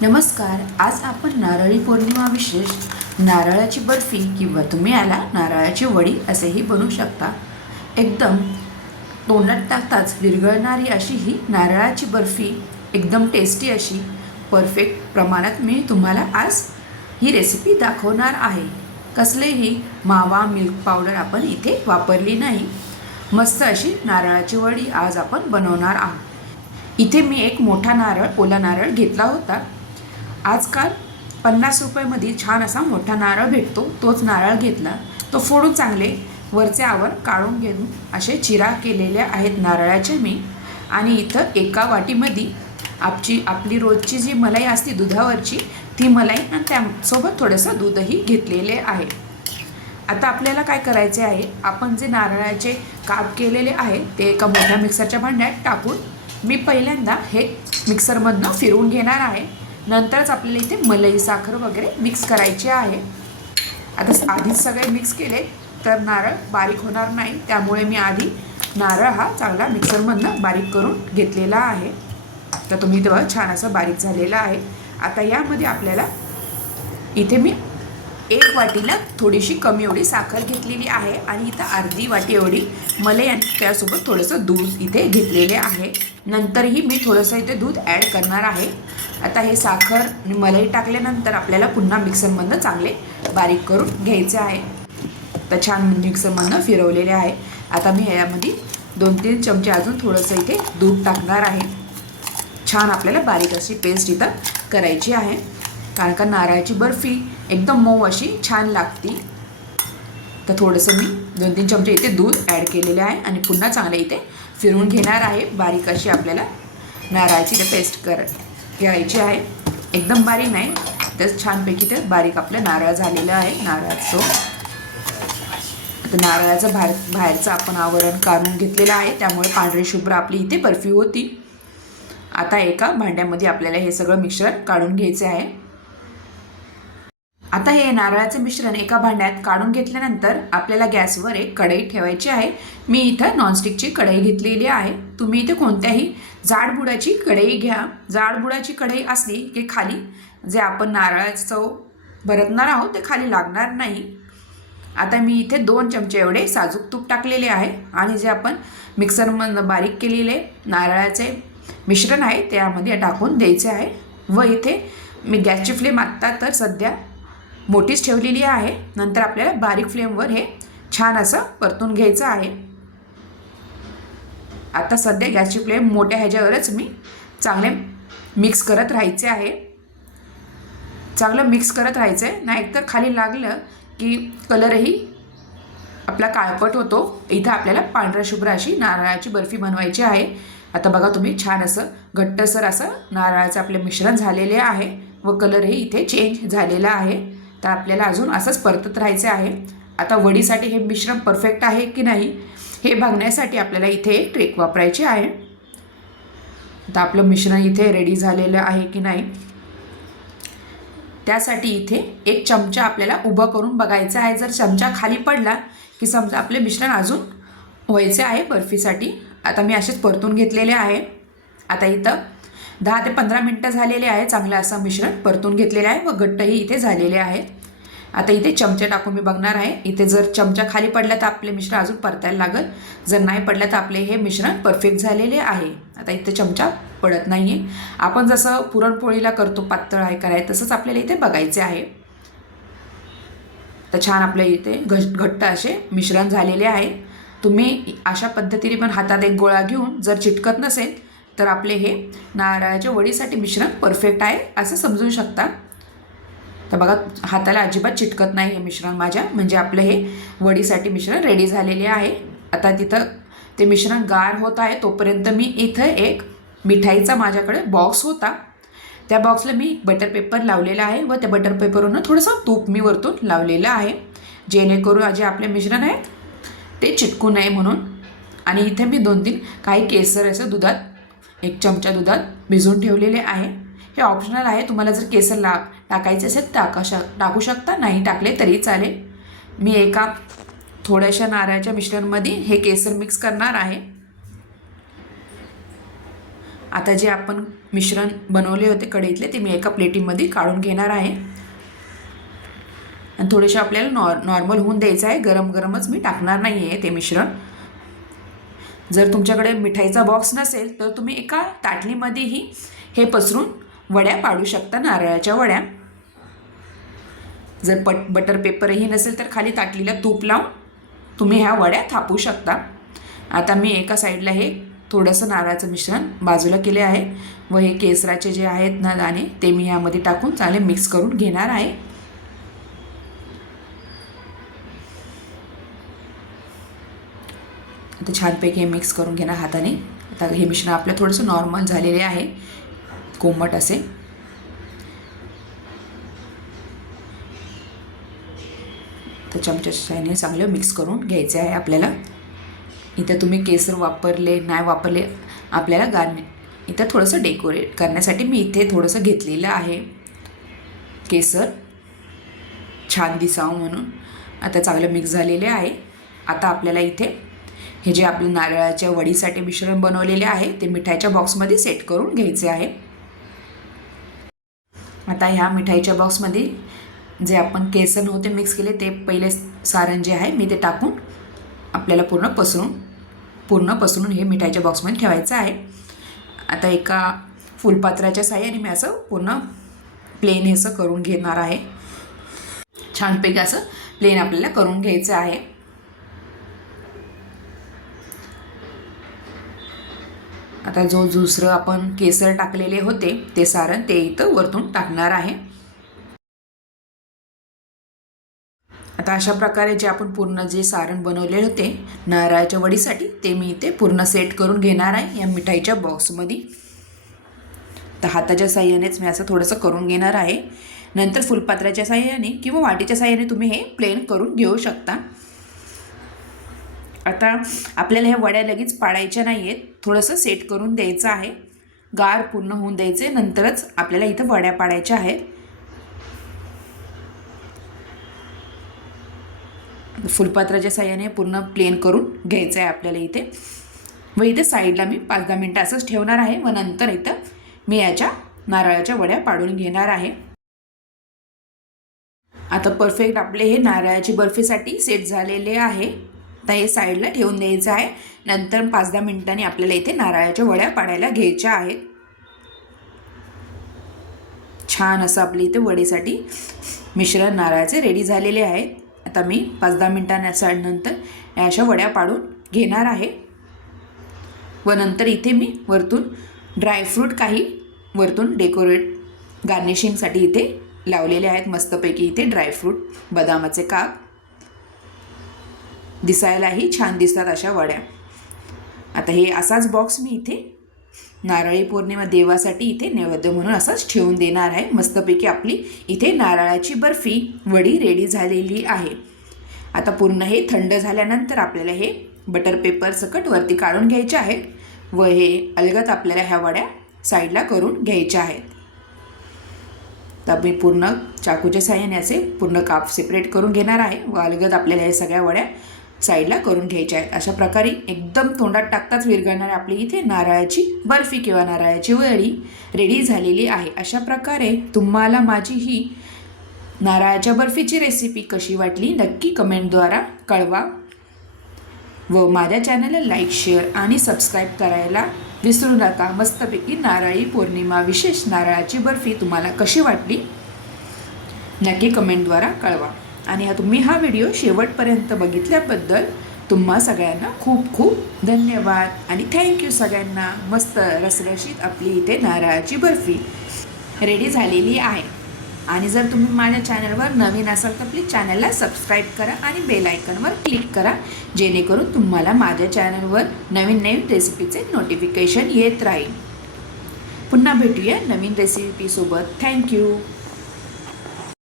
नमस्कार आज आपण नारळी पौर्णिमा विशेष नारळाची बर्फी किंवा तुम्ही याला नारळाची वडी असेही बनवू शकता. एकदम तोंडात टाकताच विरघळणारी अशी ही नारळाची बर्फी एकदम टेस्टी अशी परफेक्ट प्रमाणात मी तुम्हाला आज ही रेसिपी दाखवणार आहे. कसलेही मावा मिल्क पावडर आपण इथे वापरली नाही. मस्त अशी नारळाची वडी आज आपण बनवणार आहोत. इथे मी एक मोठा नारळ ओला नारळ घेतला होता. आजकाल पन्नास रुपयामध्ये छान असा मोठा नारळ भेटतो तोच नारळ घेतला तो फोडून चांगले वरचे आवर काढून घेऊन असे चिरा केलेले आहेत नारळाचे मी. आणि इथं एका वाटीमध्ये आपची आपली रोजची जी मलाई असते दुधावरची ती मलाई आणि त्यासोबत थोडंसं दूधही घेतलेले आहे. आता आपल्याला काय करायचे आहे? आपण जे नारळाचे काप केलेले आहे ते एका मोठ्या मिक्सरच्या भांड्यात टाकून मी पहिल्यांदा हे मिक्सरमधनं फिरवून घेणार आहे. नंतरच आपल्याला इथे मलई साखर वगैरे मिक्स करायची आहे. आता आधीच सगळे मिक्स केले तर नारळ बारीक होणार नाही. त्यामुळे मी आधी नारळ हा चांगला मिक्सरमधनं बारीक करून घेतलेला आहे. तर तुम्ही तेव्हा छान असं बारीक झालेलं आहे. आता यामध्ये आपल्याला इथे मी एक वाटीला थोडीशी कमी एवढी साखर घेतलेली आहे आणि इथं अर्धी वाटी एवढी मलाई आणि त्यासोबत थोडंसं दूध इथे घेतलेले आहे. नंतरही मी थोडंसं इथे दूध ॲड करणार आहे. आता हे साखर आणि मलाई टाकल्यानंतर आपल्याला पुन्हा मिक्सरमधनं चांगले बारीक करून घ्यायचे आहे. तर छान मिक्सरमधनं फिरवलेले आहे. आता मी यामध्ये दोन तीन चमचे अजून थोडंसं इथे दूध टाकणार आहे. छान आपल्याला बारीक अशी पेस्ट इथं करायची आहे. कारण का नारळाची बर्फी एकदम मऊ अशी छान लागती. तर थोडंसं मी दोन तीन चमचे इथे दूध ॲड केलेले आहे आणि पुन्हा चांगलं इथे फिरवून घेणार आहे. बारीक अशी आपल्याला नारळाची इथे पेस्ट कर घ्यायची आहे. एकदम बारीक नाही. तर छानपैकी ते बारीक आपलं नारळ झालेलं आहे. नारळाचं. आता नारळाचं बाहेर बाहेरचं आपण आवरण काढून घेतलेलं आहे. त्यामुळे पांढरी शुभ्र आपली इथे बर्फी होती. आता एका भांड्यामध्ये आपल्याला हे सगळं मिश्रण काढून घ्यायचे आहे. आता हे नारळाचं मिश्रण एका भांड्यात काढून घेतल्यानंतर आपल्याला गॅसवर एक कढई ठेवायची आहे. मी इथं नॉनस्टिकची कढई घेतलेली आहे. तुम्ही इथे कोणत्याही जाडबुडाची कढई घ्या. जाडबुडाची कढई असली की खाली जे आपण नारळाचं चव भरतणार आहोत ते खाली लागणार नाही. आता मी इथे दोन चमचे एवढे साजूक तूप टाकलेले आहे आणि जे आपण मिक्सरमधनं बारीक केलेले नारळाचे मिश्रण आहे त्यामध्ये टाकून द्यायचे आहे. व इथे मी गॅसची फ्लेम आत्ता तर सध्या मोठीच ठेवलेली आहे. नंतर आपल्याला बारीक फ्लेमवर हे छान असं परतून घ्यायचं आहे. आता सध्या गॅसची फ्लेम मोठ्या ह्याच्यावरच मी चांगले मिक्स करत राहायचे आहे. चांगलं मिक्स करत राहायचं आहे नाहीतर खाली लागलं की कलरही आपला काळपट होतो. इथं आपल्याला पांढऱ्या शुभ्र अशी नारळाची बर्फी बनवायची आहे. आता बघा तुम्ही छान असं घट्टसर असं नारळाचं आपले मिश्रण झालेले आहे व कलरही इथे चेंज झालेला आहे. तर आपल्याला अजून असंच परतत राहायचं आहे. आता वडीसाठी हे मिश्रण परफेक्ट आहे की नाही? हे बघण्यासाठी आपल्याला इथे एक ट्रेक वापरायची आहे. आता आपलं मिश्रण इथे रेडी झालेलं आहे की नाही? त्यासाठी इथे एक चमचा आपल्याला उभं करून बघायचं आहे. जर चमचा खाली पडला की समजा आपले मिश्रण अजून व्हायचे आहे बर्फीसाठी. आता मी असेच परतून घेतलेले आहे. आता इथं दहा ते पंधरा मिनटं झालेले आहे. चांगलं असं मिश्रण परतून घेतलेलं आहे व घट्टही इथे झालेले आहेत आता इथे चमचे टाकून मी बघणार आहे. इथे जर चमचा खाली पडला तर आपले मिश्रण अजून परतायला लागेल. जर नाही पडलं तर आपले हे मिश्रण परफेक्ट झालेले आहे. आता इथे चमचा पडत नाही आहे आपण जसं पुरणपोळीला करतो पातळ आहे कराय तसंच आपल्याला इथे बघायचे आहे. तर छान आपल्या इथे घ घट्ट असे मिश्रण झालेले आहे. तुम्ही अशा पद्धतीने पण हातात एक गोळा घेऊन जर चिटकत नसेल तर आपले हे नारळाच्या वडीसाठी मिश्रण परफेक्ट आहे असं समजू शकता. तर बघा हाताला अजिबात चिटकत नाही हे मिश्रण माझ्या. म्हणजे आपलं हे वडीसाठी मिश्रण रेडी झालेले आहे. आता तिथं ते मिश्रण गार होत आहे तोपर्यंत मी इथं एक मिठाईचा माझ्याकडे बॉक्स होता. त्या बॉक्सला मी बटर पेपर लावलेला आहे व त्या बटर पेपरवरून थोडंसं तूप मी वरतून लावलेलं आहे. जेणेकरून जे आपले मिश्रण आहेत ते चिटकू नये म्हणून. आणि इथे मी दोन तीन काही केसर असं दुधात एक चमचा दुधात भिजवून ठेवलेले आहे. हे ऑप्शनल आहे. तुम्हाला जर केसर ला टाकायचे असेल टाका शक टाकू शकता नाही टाकले तरी चालेल. मी एका थोड्याशा नारळाच्या मिश्रणमध्ये हे केसर मिक्स करणार आहे. आता जे आपण मिश्रण बनवले होते कढईतले ते मी एका प्लेटीमध्ये काढून घेणार आहे. आणि थोडेसे आपल्याला नॉर नॉर्मल होऊन द्यायचं आहे. गरम गरमच मी टाकणार नाही आहे ते मिश्रण. जर तुमच्याकडे मिठाईचा बॉक्स नसेल तर तुम्ही एका ताटलीमध्येही हे पसरून वड्या पाडू शकता नारळाच्या वड्या. जर पट बटर पेपरही नसेल तर खाली ताटलीला तूप लावून तुम्ही ह्या वड्या थापू शकता. आता मी एका साईडला हे थोडंसं नारळाचं मिश्रण बाजूला केले आहे व हे केसराचे जे आहेत ना दाणे ते मी ह्यामध्ये टाकून चांगले मिक्स करून घेणार आहे. आता छानपैकी हे मिक्स करून घेणार हाताने. आता हे मिश्रण आपलं थोडंसं नॉर्मल झालेले आहे. कोमट असे. तर चमच्याच्या म्हणजे चांगलं मिक्स करून घ्यायचे आहे आपल्याला. इथं तुम्ही केसर वापरले नाही वापरले आपल्याला गार्ने इथं थोडंसं डेकोरेट करण्यासाठी मी इथे थोडंसं घेतलेलं आहे. केसर. छान दिसावं म्हणून. आता चांगलं मिक्स झालेले आहे. आता आपल्याला इथे हे जे आपलं नारळाच्या वडीसाठी मिश्रण बनवलेले आहे ते मिठाईच्या बॉक्समध्ये सेट करून घ्यायचे आहे. आता ह्या मिठाईच्या बॉक्समध्ये जे आपण केसर नव्हते मिक्स केले ते पहिले सारण जे आहे मी ते टाकून आपल्याला पूर्ण पसरून पूर्ण पसरून हे मिठाईच्या बॉक्समध्ये ठेवायचं आहे. आता एका फुलपात्राच्या साह्याने मी असं पूर्ण प्लेन हे असं करून घेणार आहे. छानपैकी असं प्लेन आपल्याला करून घ्यायचं आहे. आता जो दुसरं आपण केसर टाकलेले होते ते सारण ते इथं वरतून टाकणार आहे. आता अशा प्रकारे जे आपण पूर्ण जे सारण बनवले होते नारळाच्या वडीसाठी ते मी इथे पूर्ण सेट करून घेणार आहे या मिठाईच्या बॉक्समध्ये तर हाताच्या साह्यानेच मी असं थोडंसं करून घेणार आहे. नंतर फुलपात्राच्या साह्याने किंवा वाटीच्या साह्याने तुम्ही हे प्लेन करून घेऊ शकता. आता आपल्याला ह्या वड्या लगेच पाडायच्या नाही आहेत थोडंसं सेट करून द्यायचं आहे. गार पूर्ण होऊन द्यायचे नंतरच आपल्याला इथं वड्या पाडायच्या आहेत. फुलपात्राच्या साह्याने पूर्ण प्लेन करून घ्यायचं आहे आपल्याला इथे. व इथे साईडला मी पाच दहा मिनटं असंच ठेवणार आहे. व नंतर इथं मी याच्या नारळाच्या वड्या पाडून घेणार आहे. आता परफेक्ट आपले हे नारळाची बर्फीसाठी सेट झालेले आहे. तर हे साईडला ठेवून द्यायचं आहे. नंतर पाच दहा मिनिटांनी आपल्याला इथे नारळाच्या वड्या पाडायला घ्यायच्या आहेत. छान असं आपल्या इथे वडीसाठी मिश्रण नारळाचे रेडी झालेले आहेत. आता मी पाच दहा मिनटांनंतर नंतर अशा वड्या पाडून घेणार आहे. व नंतर इथे मी वरतून ड्रायफ्रूट काही वरतून डेकोरेट गार्निशिंगसाठी इथे लावलेले आहेत. मस्तपैकी इथे ड्रायफ्रूट बदामाचे काप. दिसायलाही छान दिसतात अशा वड्या. आता हे असाच बॉक्स मी इथे नारळी पौर्णिमा देवासाठी इथे नैवेद्य म्हणून असंच ठेवून देणार आहे. मस्तपैकी आपली इथे नारळाची बर्फी वडी रेडी झालेली आहे. आता पूर्ण हे थंड झाल्यानंतर आपल्याला हे बटर पेपर सकट वरती काढून घ्यायचे आहेत व हे अलगत आपल्याला ह्या वड्या साईडला करून घ्यायच्या आहेत. तर मी पूर्ण चाकूच्या साह्याने असे पूर्ण काप सेपरेट करून घेणार आहे व अलगद आपल्याला हे सगळ्या वड्या साईडला करून घ्यायच्या आहेत. अशा प्रकारे एकदम तोंडात टाकताच विरघळणारी आपली इथे नारळाची बर्फी किंवा नारळाची वडी रेडी झालेली आहे. अशा प्रकारे तुम्हाला माझी ही नारळाच्या बर्फीची रेसिपी कशी वाटली नक्की कमेंटद्वारा कळवा. व माझ्या चॅनलला लाईक शेअर आणि सबस्क्राईब करायला विसरू नका. मस्तपैकी नारळी पौर्णिमा विशेष नारळाची बर्फी तुम्हाला कशी वाटली नक्की कमेंटद्वारा कळवा. आणि हा तुम्ही हा व्हिडिओ शेवटपर्यंत बघितल्याबद्दल तुम्हा सगळ्यांना खूप खूप धन्यवाद. आणि थँक्यू सगळ्यांना. मस्त रसरशीत आपली इथे नारळाची बर्फी रेडी झालेली आहे. आणि जर तुम्ही माझ्या चॅनलवर नवीन असाल तर प्लीज चॅनलला सबस्क्राईब करा आणि बेल आयकनवर क्लिक करा. जेणेकरून तुम्हाला माझ्या चॅनलवर नवीन नवीन रेसिपीचे नोटिफिकेशन येत राहील. पुन्हा भेटूया नवीन रेसिपीसोबत थँक्यू